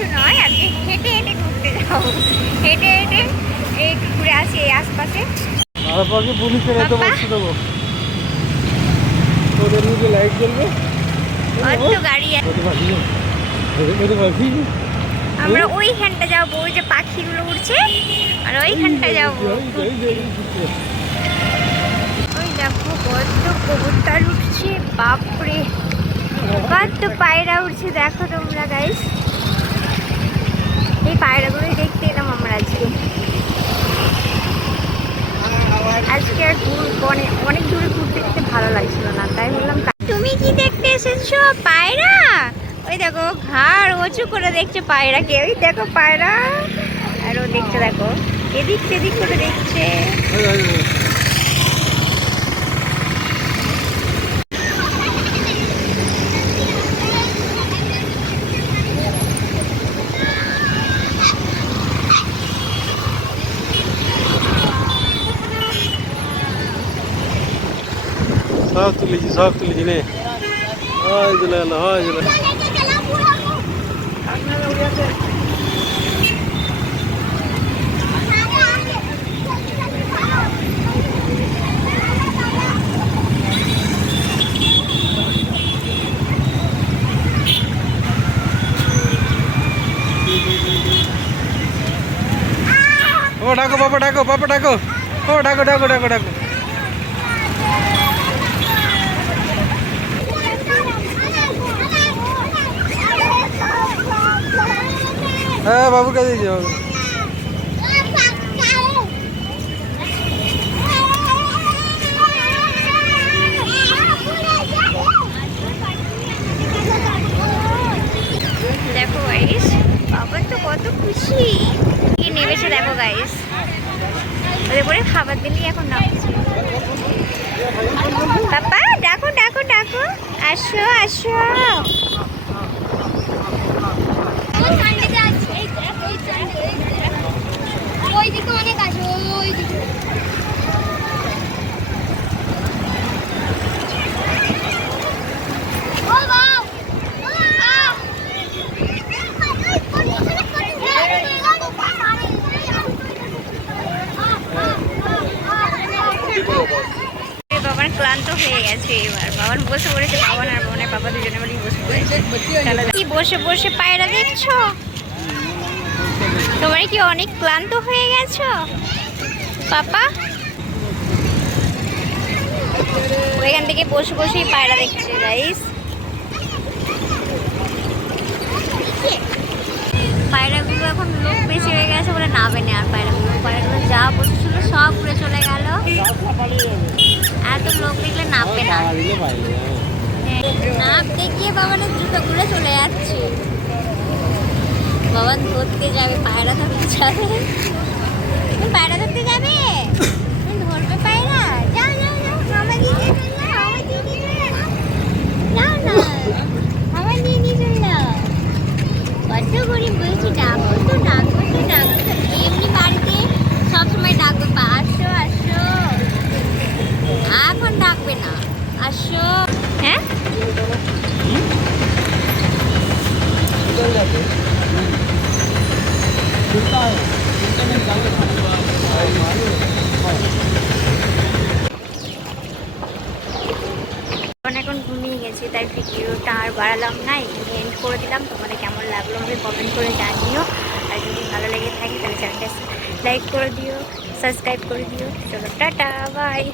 কিছু নয়, আজকে হেঁটে হেঁটে ঘুরতে যাবো। হেঁটে হেঁটে একটু ঘুরে আসি এই আশপাশে। লাইট জ্বলবে, গাড়ি আমরা ওইখানটা যাবো, ওই যে পাখিগুলো উঠছে আর ওইখানটা যাবো। ওই দেখো কত কবুতর উঠছে, বাপরে কত পায়রা উঠছে দেখো তোমরা গাইস। এই পায়রাগুলোই দেখতে এলাম আমরা আজকে। আজকে আর অনেক দূরে ঘুরতে যেতে ভালো লাগছিল না, তাই বললাম। তুমি কি দেখতে এসেছো? পায়রা? ওই দেখো ঘাড় উঁচু করে দেখছে পায়রাকে, ওই দেখো পায়রা। আর ও দেখছে দেখো, এদিক সেদিক করে দেখছে। সব তুলেছি নে। ও ডাকো পাপা, ডাকো পাপা, ডাকো। ও ডাকো ডাকো ডাকো ডাকো। হ্যাঁ বাবু কে দিয়েছি বাবু। দেখো গাইস, বাবা তো কত খুশি নেমেছে দেখো গাইস। ওদের পরে খাবার দিলেই এখন নামছে। বাবা ডাকো ডাকো ডাকো, আসো আসো। ওইদিকে অনেক আছে, ওইদিকে। বাবার ক্লান্ত হয়ে গেছে এবার, বাবার বসে পড়েছে। বাবা আর বোনের বাবা দুজনে মিলেই বসে পড়েছে। কি বসে বসে পায়রা দেখছো? তোমার কি অনেক ক্লান্ত হয়ে গেছো পাপা? ওইখান থেকে বসে বসেই পায়রা দেখছে গাইস। পায়রাগুলো এখন লোক বেশি হয়ে গেছে বলে নাবে না আর পায়রাগুলো যা বসেছিল সব উড়ে চলে গেল। এত লোক দেখলে নামবে না। নাপ দেখিয়ে বাবানের জুতোগুলো চলে যাচ্ছে। বাবা ধরতে যাবে, পায়রা ধরতে যাবে। তুমি পায়রা ধরতে যাবে? তুমি ধরবে পায়রা? যাও যাও যাও, আমার দিকে চলে যাও, আমার দিকে চলে যাও। যাও না, আমার দিকে চলে যাও। কত গরিব বলছি, ডাকো তো ডাকো তো ডাকো তো। এমনি বাড়িতে সবসময় ডাকবে, আসো আসো। এখন ডাকবে না, আসো। হ্যাঁ এখন ঘুমিয়ে গেছি, তাই ভিডিওটা আর বাড়ালাম না, এখানে এন্ড করে দিলাম। তোমাদের কেমন লাগলো আমাকে কমেন্ট করে জানিও। আর যদি ভালো লেগে থাকে তাহলে চ্যানেলটা লাইক করে দিও, সাবস্ক্রাইব করে দিও। চলো টাটা, বাই।